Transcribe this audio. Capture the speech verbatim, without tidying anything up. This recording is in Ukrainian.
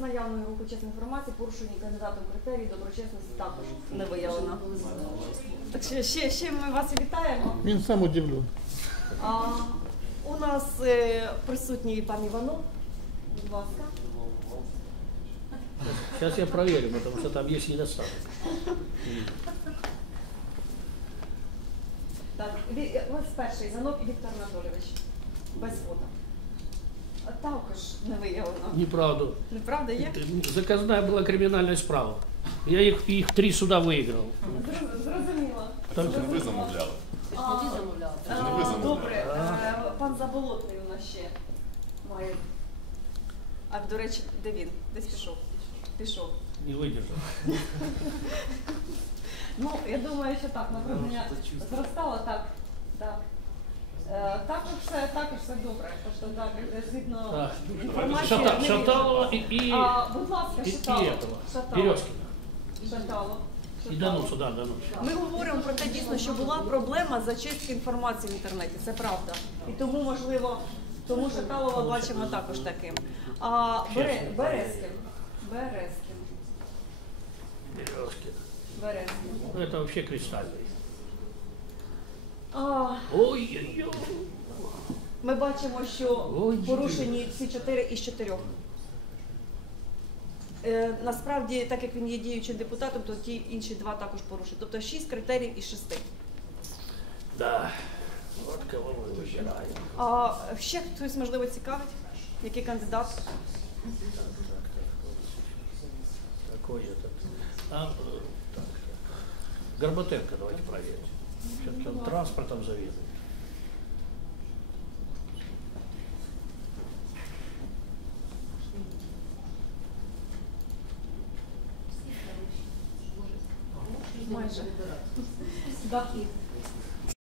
наявної групи чесної інформації, порушені кандидатом критерії доброчесності також не виявлено. Так що ще, ще ми вас і вітаємо. Він сам удивлений. А, у нас е, присутній пан Іванов. Будь ласка. Сейчас я проверю, потому что там есть недостаток. Так, ві- ось перший Занок Віктор Анатолійович. Без фото. А також не виявлено. Неправда. Неправда є? Заказная была криминальная справа. Я их, их три суда выиграл. Зроз- Зрозуміло. Це ж не ви замовляли. А, Це ж не ви а, замовляли. Добре, е, пан Заболотний у нас ще має. А, до речі, де він? Десь пішов. Пішов. Не выдержал. Ну, я думаю, що так, напруження зростало, так. Так. Е, також все, також все добре. Тобто, так, згідно Так. інформації. Шата- не Шаталова вийшло. и, и, А, будь ласка, и, и Шатало. этого. Шатало. Березкина. Шатало. И Дануцу, да, Дануцу. Ми говоримо про те дійсно, що була проблема зачистки інформації в інтернеті, це правда. І тому, можливо, тому Шаталова бачимо також таким. А Бере, Березкин. Березкин. Березкина. Березкин. Ну, это вообще кристальный. А, Ой-ой-ой. ми бачимо, що Ой, порушені всі чотири із чотирьох. Е, насправді, так як він є діючим депутатом, то ті інші два також порушені. Тобто шість критеріїв із шести. Да. Вот кого мы выбираем. А ще хтось, можливо, цікавить? Який кандидат? Какой этот? А, э, так, так. Горбатенко давайте проверим. Все-таки он транспортом заведует. Майже. Да.